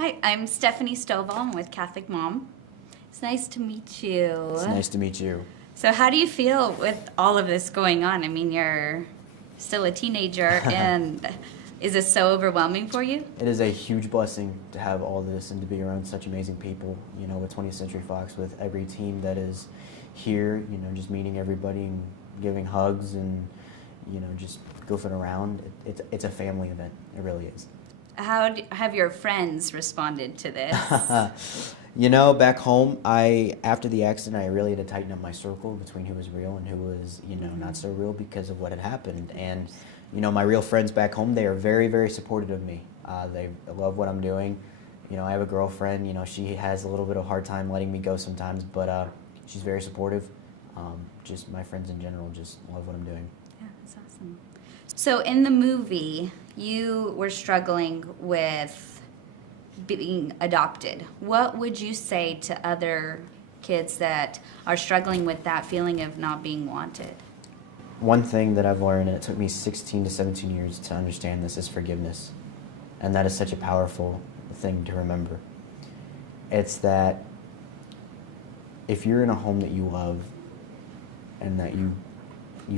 Hi, I'm Stephanie Stovall. I'm with Catholic Mom. It's nice to meet you. It's nice to meet you. So how do you feel with all of this going on? I mean, you're still a teenager, and is this so overwhelming for you? It is a huge blessing to have all this and to be around such amazing people, you know, with 20th Century Fox, with every team that is here, you know, just meeting everybody and giving hugs and, you know, just goofing around. It's a family event. It really is. How have your friends responded to this? You know, back home, after the accident, I really had to tighten up my circle between who was real and who was, you know, not so real because of what had happened. And, you know, my real friends back home, they are very, very supportive of me. They love what I'm doing. You know, I have a girlfriend, you know, she has a little bit of a hard time letting me go sometimes, but she's very supportive. Just my friends in general just love what I'm doing. Yeah, that's awesome. So in the movie, you were struggling with being adopted. What would you say to other kids that are struggling with that feeling of not being wanted? One thing that I've learned, and it took me 16 to 17 years to understand this, is forgiveness. And that is such a powerful thing to remember. It's that if you're in a home that you love and that you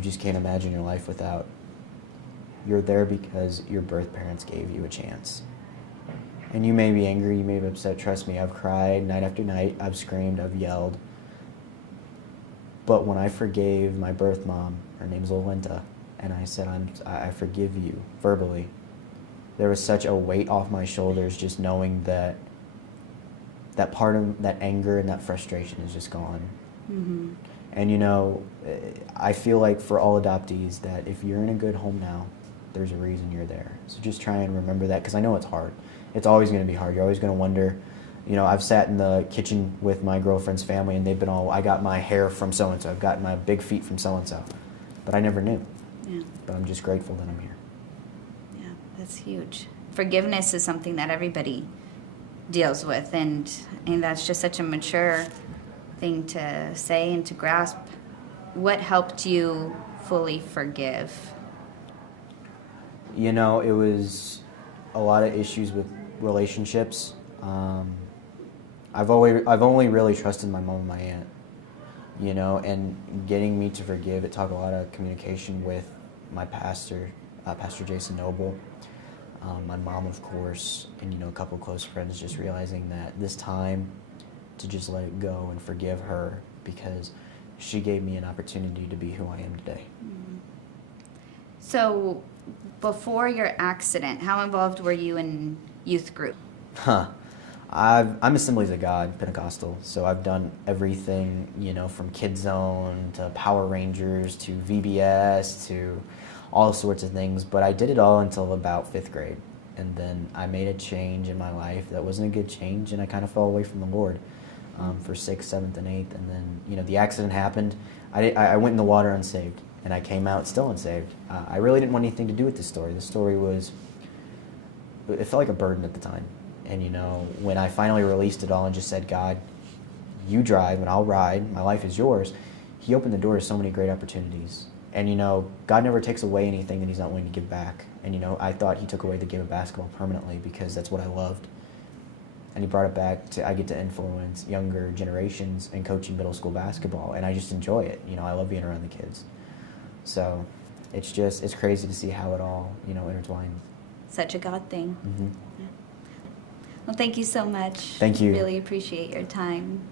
just can't imagine your life without, you're there because your birth parents gave you a chance. And you may be angry, you may be upset. Trust me, I've cried night after night, I've screamed, I've yelled. But when I forgave my birth mom, her name's Olinda, and I said, I forgive you verbally, there was such a weight off my shoulders just knowing that that part of that anger and that frustration is just gone. Mm-hmm. And you know, I feel like for all adoptees that if you're in a good home now, there's a reason you're there. So just try and remember that, because I know it's hard. It's always going to be hard. You're always going to wonder. You know, I've sat in the kitchen with my girlfriend's family and they've been all, I got my hair from so-and-so, I've got my big feet from so-and-so. But I never knew. Yeah. But I'm just grateful that I'm here. Yeah, that's huge. Forgiveness is something that everybody deals with, and that's just such a mature thing to say and to grasp. What helped you fully forgive? You know, it was a lot of issues with relationships. I've only really trusted my mom and my aunt, you know, and getting me to forgive, it took a lot of communication with my pastor, Pastor Jason Noble, my mom, of course, and, you know, a couple of close friends, just realizing that this time to just let it go and forgive her, because she gave me an opportunity to be who I am today. Mm-hmm. So before your accident, how involved were you in youth group? I'm Assemblies of God Pentecostal, so I've done everything, you know, from Kid Zone to Power Rangers to VBS to all sorts of things, but I did it all until about 5th grade. And then I made a change in my life that wasn't a good change, and I kind of fell away from the Lord for 6th, 7th, and 8th. And then, you know, the accident happened. I went in the water unsaved, and I came out still unsaved. I really didn't want anything to do with this story. The story was, it felt like a burden at the time. And, you know, when I finally released it all and just said, God, you drive and I'll ride, my life is yours, He opened the door to so many great opportunities. And, you know, God never takes away anything that He's not willing to give back. And, you know, I thought He took away the game of basketball permanently because that's what I loved. And He brought it back to, I get to influence younger generations in coaching middle school basketball. And I just enjoy it. You know, I love being around the kids. So it's crazy to see how it all, you know, intertwines. Such a God thing. Mm-hmm. Yeah. Well, thank you so much. Thank you. Really appreciate your time.